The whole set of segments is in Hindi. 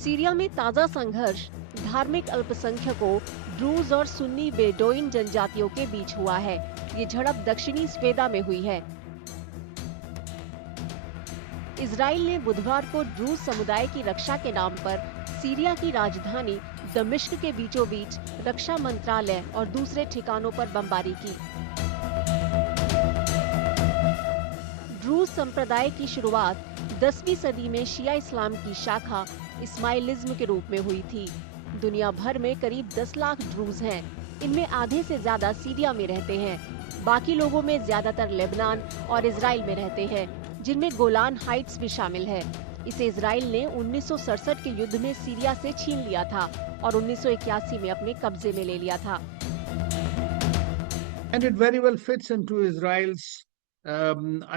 सीरिया में ताजा संघर्ष धार्मिक अल्पसंख्यकों ड्रूज और सुन्नी बेडोइन जनजातियों के बीच हुआ है। ये झड़प दक्षिणी स्वेदा में हुई है। इजराइल ने बुधवार को ड्रूज समुदाय की रक्षा के नाम पर सीरिया की राजधानी दमिश्क के बीचों बीच रक्षा मंत्रालय और दूसरे ठिकानों पर बमबारी की। ड्रूज संप्रदाय की शुरुआत 10वीं सदी में शिया इस्लाम की शाखा इस्माइलिज्म के रूप में हुई थी। दुनिया भर में करीब 10 लाख ड्रूज हैं। इनमें आधे से ज्यादा सीरिया में रहते हैं। बाकी लोगों में ज्यादातर लेबनान और इजराइल में रहते हैं, जिनमें गोलान हाइट्स भी शामिल है। इसे इजराइल ने 1967 के युद्ध में सीरिया से छीन लिया था और 1981 में अपने कब्जे में ले लिया था। And it very well fits into Israel's,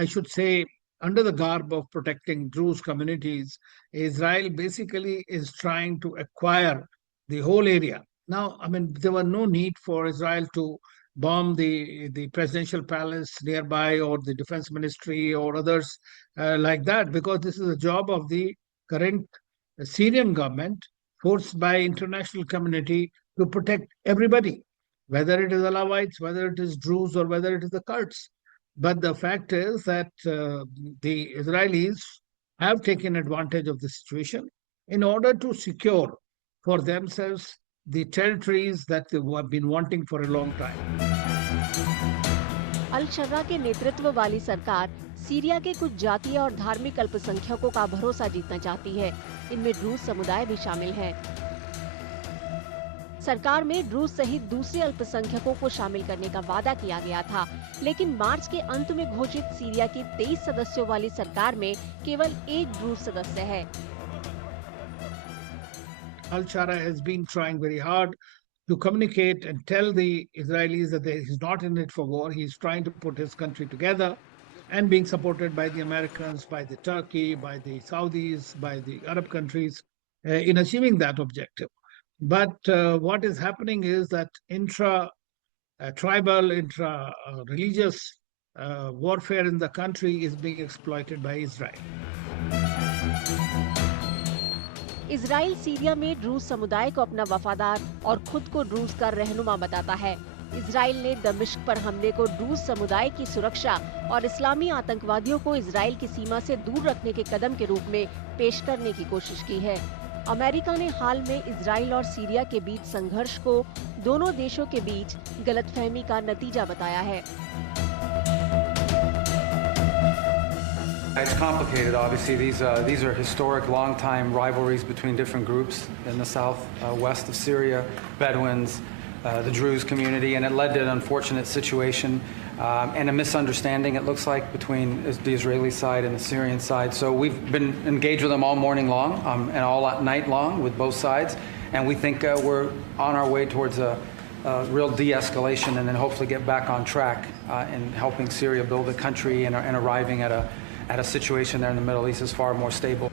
I should say, under the garb of protecting Druze communities. Israel basically is trying to acquire the whole area. Now, I mean, there was no need for Israel to bomb the presidential palace nearby or the defense ministry or others like that, because this is a job of the current Syrian government, forced by international community to protect everybody, whether it is Alawites, whether it is Druze, or whether it is the Kurds. But the fact is that the Israelis have taken advantage of the situation in order to secure for themselves the territories that they have been wanting for a long time. अल-शर्रा के नेतृत्व वाली सरकार सीरिया के कुछ जातीय और धार्मिक अल्पसंख्यकों का भरोसा जीतना चाहती है। इनमें ड्रूज समुदाय भी शामिल है। सरकार में ड्रूज सहित दूसरे अल्पसंख्यकों को शामिल करने का वादा किया गया था, लेकिन मार्च के अंत में घोषित सीरिया की 23 सदस्यों वाली सरकार में केवल एक ड्रूज सदस्य है। Al-Shara has been trying very hard to communicate and tell the Israelis that he's not in it for war. He's trying to put his country together and being supported by the Americans, by the Turkey, by the Saudis, by the Arab countries in achieving that objective. But what is happening is that intra-tribal, intra-religious warfare in the country is being exploited by Israel. Israel Syria में ड्रूज समुदाय को अपना वफादार और खुद को ड्रूज का रहनुमा बताता है। इजराइल ने दमिश्क पर हमले को ड्रूज समुदाय की सुरक्षा और इस्लामी आतंकवादियों को इजराइल की सीमा से दूर रखने के कदम के रूप में पेश करने की कोशिश की है। अमेरिका ने हाल में इजराइल और सीरिया के बीच संघर्ष को दोनों देशों के बीच गलतफहमी का नतीजा बताया है। It's complicated, obviously. These are historic, long-time rivalries between different groups in the south-west of Syria, Bedouins, the Druze community, and it led to an unfortunate situation and a misunderstanding, it looks like, between the Israeli side and the Syrian side. So we've been engaged with them all morning long and all night long with both sides, and we think we're on our way towards a real de-escalation and then hopefully get back on track in helping Syria build a country and arriving at a situation there in the Middle East is far more stable.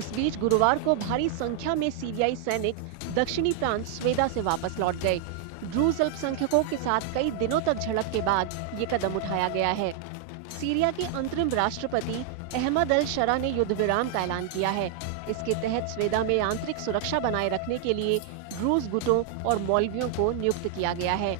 इस बीच गुरुवार को भारी संख्या में सीरियाई सैनिक दक्षिणी प्रांत स्वेदा से वापस लौट गए। ड्रूज अल्पसंख्यकों के साथ कई दिनों तक झड़प के बाद ये कदम उठाया गया है। सीरिया के अंतरिम राष्ट्रपति अहमद अल शरा ने युद्ध विराम का ऐलान किया है। इसके तहत स्वेदा में आंतरिक सुरक्षा बनाए रखने के लिए ड्रूज गुटों और मौलवियों को नियुक्त किया गया है।